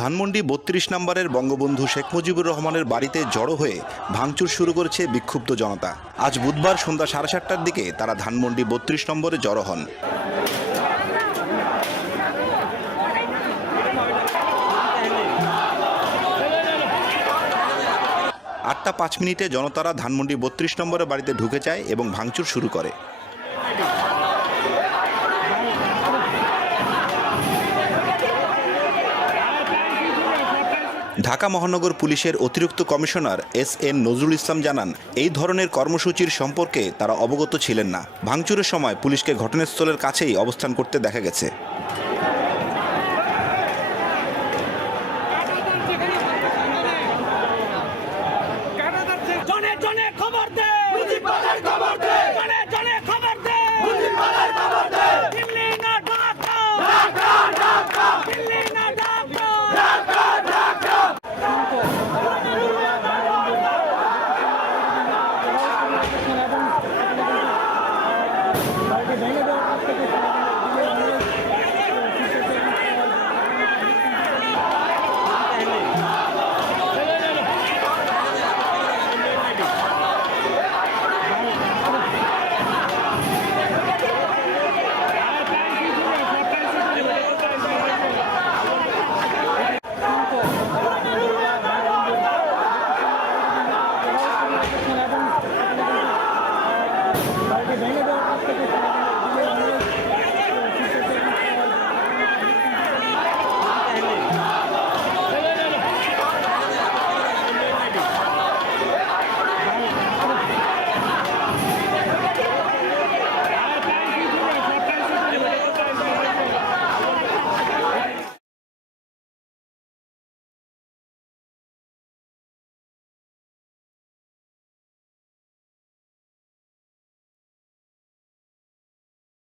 ধানমন্ডি ৩২ নম্বরের বঙ্গবন্ধু শেখ মুজিবুর রহমানের বাড়িতে জড়ো হয়ে ভাঙচুর শুরু করেছে বিক্ষুব্ধ জনতা। আজ বুধবার সন্ধ্যা 7:30টার দিকে তারা ধানমন্ডি ৩২ নম্বরে জড়ো হন। 8টা 5 মিনিটে জনতারা ধানমন্ডি ৩২ নম্বরের বাড়িতে ঢুকে যায় এবং ভাঙচুর শুরু করে। ঢাকা মহানগর পুলিশের অতিরিক্ত কমিশনার এস.এন. নজরুল ইসলাম জানান, এই ধরনের কর্মসূচির সম্পর্কে তারা অবগত ছিলেন না। ভাঙচুরের সময় পুলিশকে ঘটনাস্থলের কাছেই অবস্থান করতে দেখা গেছে। ভেঙে দেওয়ার কাছ থেকে